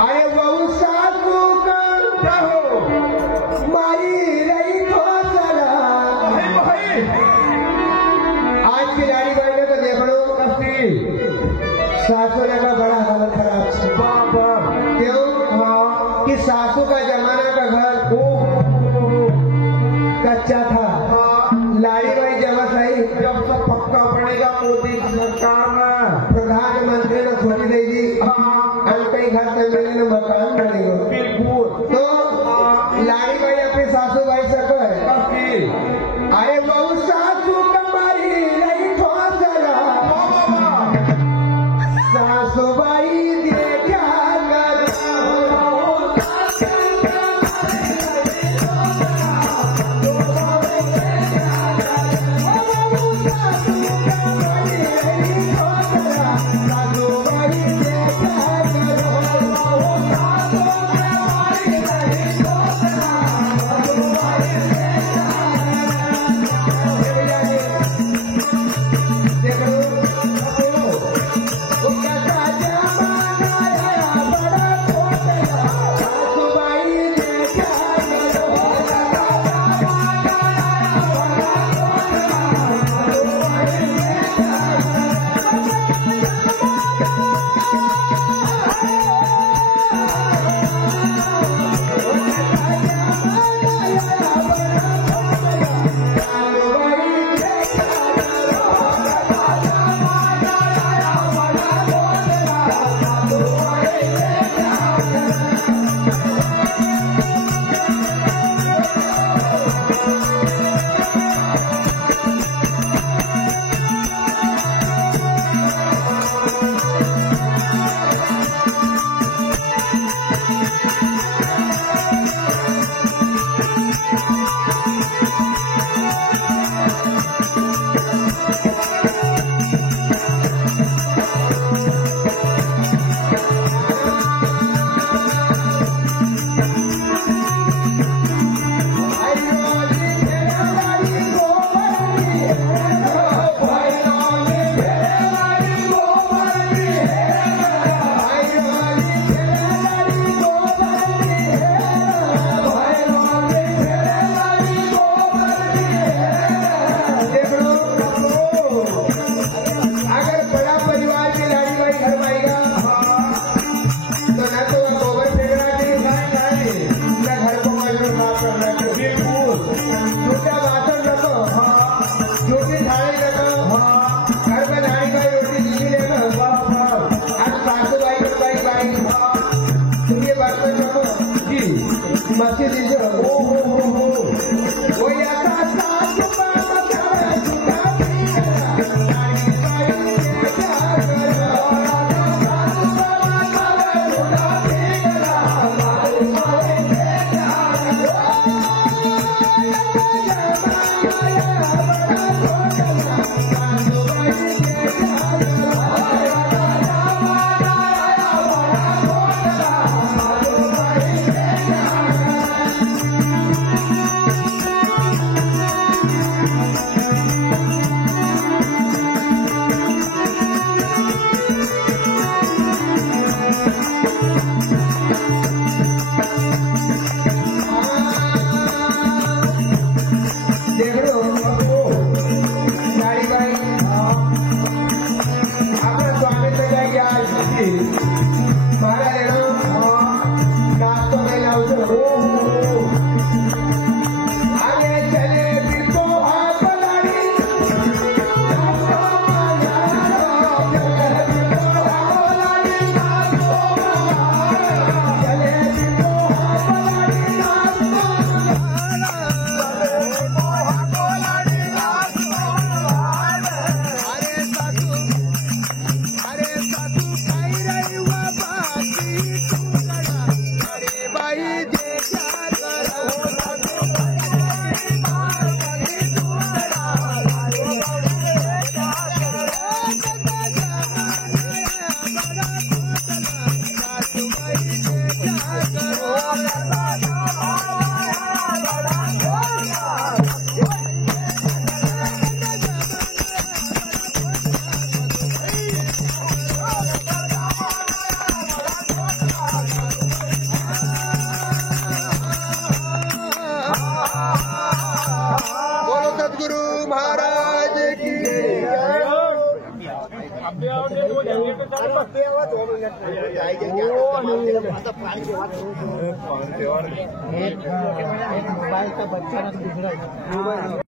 अरे बहु सासू का हो मारी रही खोसला। आज की लाड़ी बहने को देख लो कसी सासू का बड़ा हालत खराब है। क्यों? हाँ कि सासू का जमाना का घर कच्चा था। लाड़ी बाई जब सही जब सब पक्का पड़ेगा मोदी सरकार में प्रधानमंत्री ने छोड़ी देगी। हम कई घर से मिलने मकान बनेगा बिल्कुल। तो लाड़ी बाई अपनी सासू भाई से कहे अरे बहु सासू कमारी रही ठोसला। सासू भाई देखा मोबाइल का बच्चा ना दूसरा